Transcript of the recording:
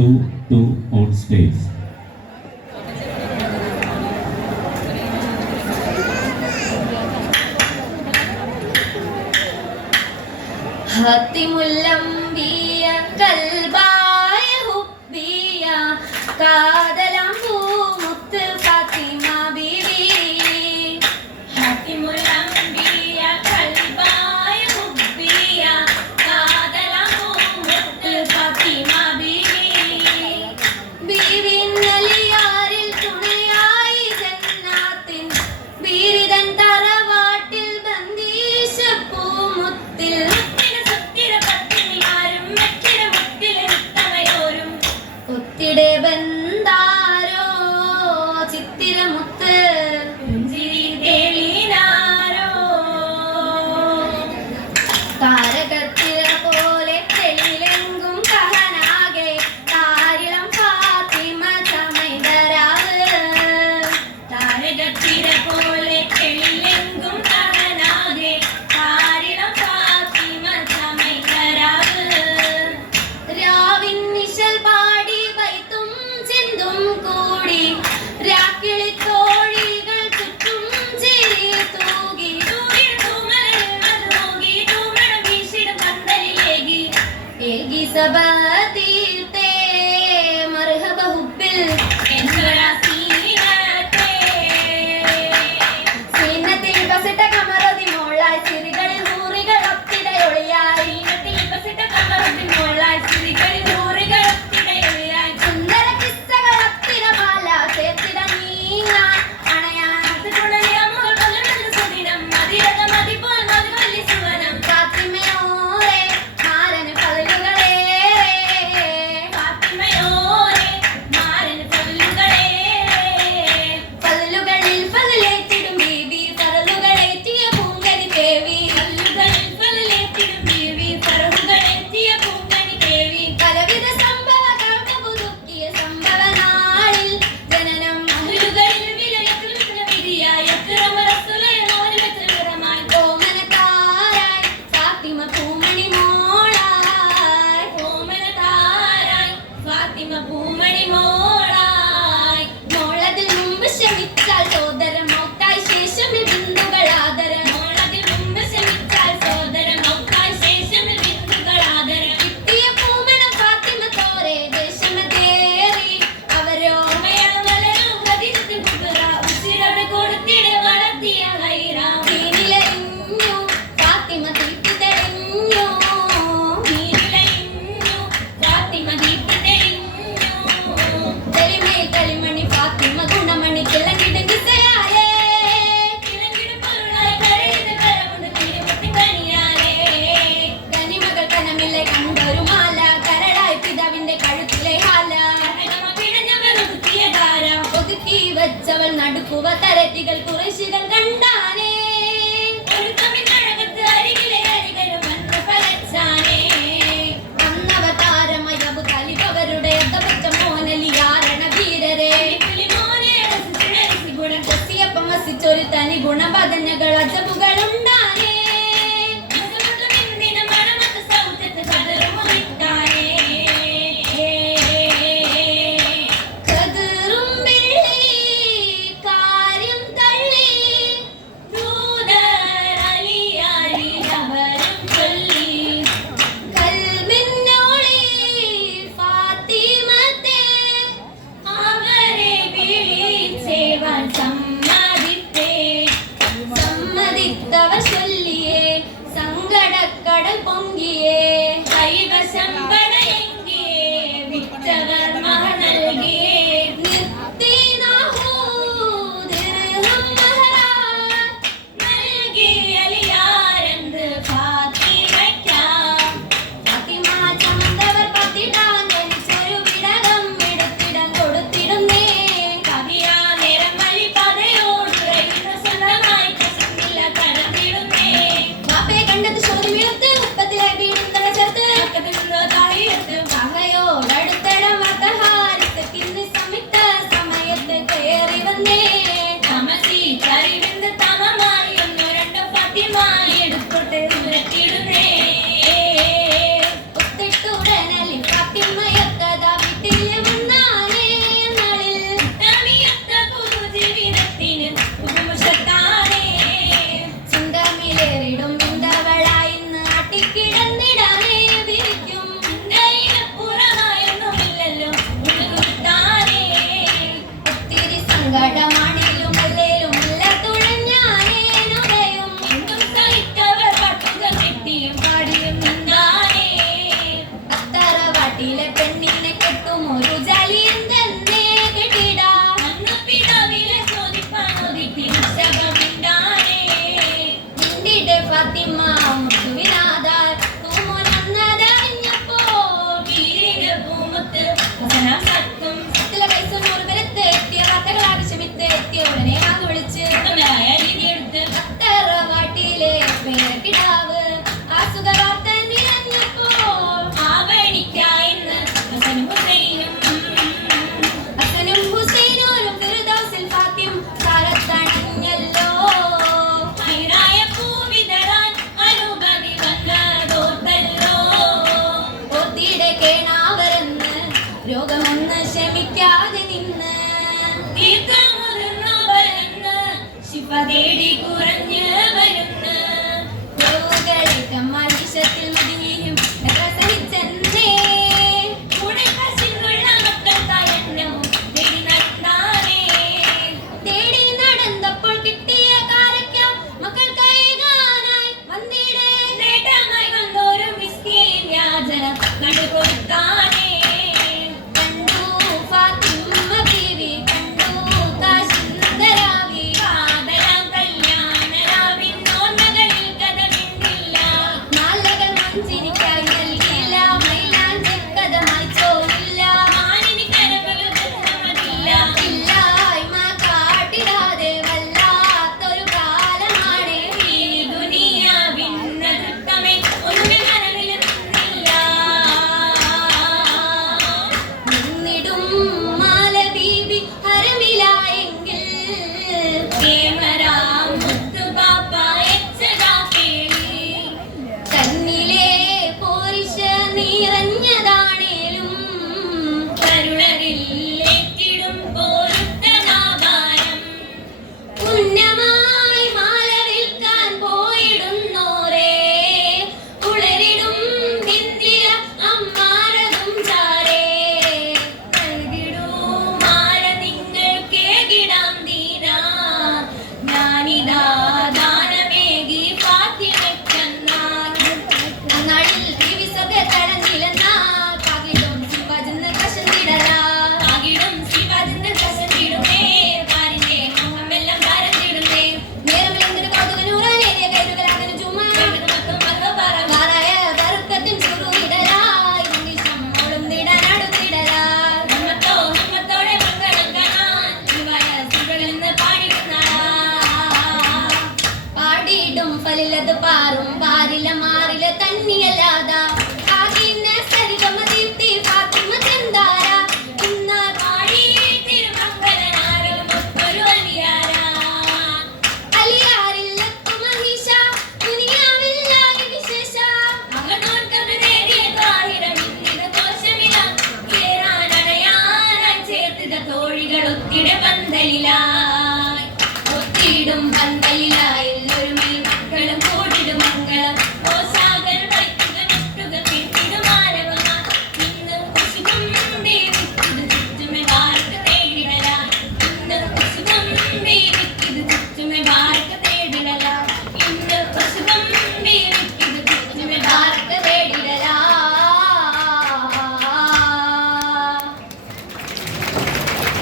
2 on stage. ഹത്തിമുല്ലംബിയ കൽബായ ഹുബ്ബിയ കാതലം പൂമുത്ത് Fathima Beevi. ഹത്തിമുല്ലംബിയ കൽബായ ഹുബ്ബിയ കാതലം പൂമുത്ത് Fathima Beevi. ബീവി നലിയാരിൽ തുണയായി ജന്നാത്തിൻ ബീരിതൻ തറവാട്ടിൽ ബന്ദീശ പൂമുത്തിൽ ബന്ദാരോ ചിത്തിരമുത്ത് പുഞ്ചിരി തേളിനാരോ. താരകത്തിര പോലെ തെളിലെങ്കും കഹനാകെ താരിളം ഫാത്തിമ ചമൈതരാവ്. താരകത്തിര പോലെ തെളിലെങ്കും കഹനാകെ താരിളം ഫാത്തിമ ചമൈതരാവ്. രാവിൻ നിശൽ കൂടി രാക്കിളിത്തോഴികൾ ചുറ്റും ചിരി തൂകി ഏകി സഭ തീർത്തേ മർഹബ ഹുബ്ബിൽ സീനത്തിൽ ബസിട്ട കമറതി മോളായി സിറികളിൽ നൂറികൾ ഒത്തിടയൊളിയായി. ബസിട്ട കമറതി മോളായി സിറികളിൽ നൂറികൾ ഒത്തിടയൊളിയായി. സുന്ദര ഭൂമണി മോളായി. മോളതിൽ മുമ്പ് ശമിച്ചാൽ സോദരം മൗത്തായി ശേഷം ബിന്ദുകൾ ആദരം. മോളതിൽ മുമ്പ് ശമിച്ചാൽ സോദരം മൗത്തായി ശേഷം ബിന്ദുകൾ ആദരം. കിട്ടിയ പൂമണം ഫാത്തിമ തോരെ ദേശമതേറി അവരോ മലരും ഹദീസത്തിൽ കുബ്ര ഉസിരോട് കൊടുത്തിടെ വളർത്തിയ ഹൈറ. നീനിലറിഞ്ഞു ഫാത്തിമ തീർത്തി തെളിഞ്ഞു. നീനിലറിഞ്ഞു ഫാത്തിമ തീർത്തി കളിമണി ഫാത്തിമ ഗുണമണി കിളങ്ങിടും ദിശയായേ. കിളങ്ങിടും പൊരുളായി കരയിത് കരമുണ്ട് തിരുമുത്തിക്കണിയാലേ. കനിമകൾ കനമില്ലേ കണ്ടൊരു മാല കരടായി പിതാവിന്റെ കഴുത്തിലെ ഹാല. പിഴഞ്ഞവരൊതുക്കിയ ധാര ഒതുക്കി വച്ചവൾ നടുക്കുവ തരറ്റികൾ കുറശികൾ കണ്ടാനേ. ഒരു തമിഴ്നഴകത്ത് അരികിലെ അരികരും വന്ന് പലച്ചാനേ. അന്നവതാരമയബു കലിപവരുടെ അധവച്ച മോനലിയാരണ വീരരെ. കൊത്തിയപ്പം വസിച്ചൊരു തനി ഗുണപദഞ്ഞകൾ അജബുകളുണ്ടാനേ. കതിറും വെള്ളി കാര്യം തള്ളി റുജാലി എന്തെന്നേ കേട്ടിടാ അന്ന് പിതാവിലെ ചോദിപ്പാനോതി തിരിച്ചകമിണ്ടാനേ നിന്റെ ഫാത്തിമ മുത്തുവിനാദാർ തൂമോനന്നതറിഞ്ഞപ്പോ വീരിന്റെ പൂമുത്ത് ഹസനാം സത്തും സത്തിലെ പൈസ 100 പേരത്ത് എത്തിയ വാർത്തകൾ ആവശ്യമിത്ത് എത്തിയ ഉടനെ വാങ്ങി വിളിച്ച് ഉത്തമയായ രീതിയെടുത്ത് തറവാട്ടിലെ പേരക്കിടാവ് ആ സുഖവാർത്ത നിറഞ്ഞപ്പോ ആവണിക്കായിന്ന് ഹസനും ഹുസൈനും ഹസനും ഹുസൈനും ഫിർദൗസിൽ ഫാത്തിം താരത്തണഞ്ഞല്ലോ ഹൈറായ പൂവിതറാൻ അനുമതി വന്നതോർത്തല്ലോ ഓർത്തിടെ കേണാവരെന്ന് രോഗമെന്ന് ശമിക്കാതെ നിന്ന് തീർത്ഥമുതിർന്നവരെന്ന് ശിഫ തേടി കുറഞ്ഞ് വരുന്ന് രോഗികളേറ്റ മനുഷ്യത്തിൽ മതിയും എത്ര സഹിച്ചെന്നേ കൂടെ കസിനുള്ള മക്കൾ തായന്നവും തേടി നടന്നാനേ തേടി നടന്നപ്പോൾ കിട്ടിയ കാരക്ക മക്കൾ കൈകാനായി വന്നിടേ നേട്ടമായി വന്നൊരു മിസ്കീൻ യാചന കണ്ടുകൊടുത്താനേ കണ്ടു ഫാത്തിമ ബീവി കണ്ടു കാശുന്ദരാവി കാതലാം കല്യാണരാവിൻ ഓർമ്മകളിൽ കഥമിണ്ടില്ല മാലകൾ മഞ്ചിരിക്കായി നൽകില്ല മൈലാഞ്ചിക്കഥ മായ്ച്ചോയില്ല മാനിനി കരകളുമതില്ല ഇല്ലായ്മ കാട്ടിടാതെ വല്ലാത്തൊരു കാലമാണ് ഈ ദുനിയാവിന്നതുക്കമേ ഒന്നുമേ കനവിൽ നിന്നില്ല നിന്നിടും മാല ബീബി ഹരമിലായെങ്കിൽ കേമരാം മുത്തുപാപ്പ എച്ചതാപ്പേളി തന്നിലെ പോരിശ നിറഞ്ഞതാണേലും കരുണരിൽ ഏറ്റിടും പോരുത്തനാഭാരം പുണ്യമായി മാല വിൽക്കാൻ പോയിടുന്നോരേ ഉളരിടും ബിന്ദിയ അമ്മാരതും ചാരേ നൽകിടൂ മാല നിങ്ങൾ കേകിടാം തീരാ ഞാനിതാ ദാനമേകി ഫാത്തിമയ്ക്കെന്നാൽ അന്നാളിൽ ദിവസത്തെ തടഞ്ഞില്ലെന്നാ പകിടും ശിവജന്ന് കശന്നിടലാ ആകിടും ശിവജിന്റെ കശത്തിടുമേ പാരിന്റെ മോഹമെല്ലാം പരത്തിടുമേ നേരമില്ലെന്നൊരു കൗതുകനൂറാനേറിയ കൈരുകളാകന് ചുമ്മാ മൊത്തം പറ മാറായ കറുക്കത്തിൻ ചുരുവിടലായി നമ്മോളും ദിടനടുത്തിടലായി ഹിമ്മത്തോടെ മംഗളം കാണാൻ ശിവായ സുകളിന്ന് പാടിടുന്നാളാ പാടിയിടും പലിലത് പാറും പാരില മാറില തന്നിയല്ലാതാ ആകിന്നെ സരിഗമദീപ്തി ഫാത്തിമ ചെന്താര ഇന്നാർ പാടി തിരുമംഗലനാരും ഒത്തൊരു അലിയാരാ അലിയാരില്ലത്തു മഹിഷ ദുനിയാവില്ലാതെ വിശേഷ മകനോർക്കത് നേടിയ താഹിരം ഇന്നിത് ദോഷമില്ല കേറാനടയാനായി ചേർത്തിത തോഴികൾ ഒത്തിട പന്തലിലായി ഒത്തിടും പന്തലിലായി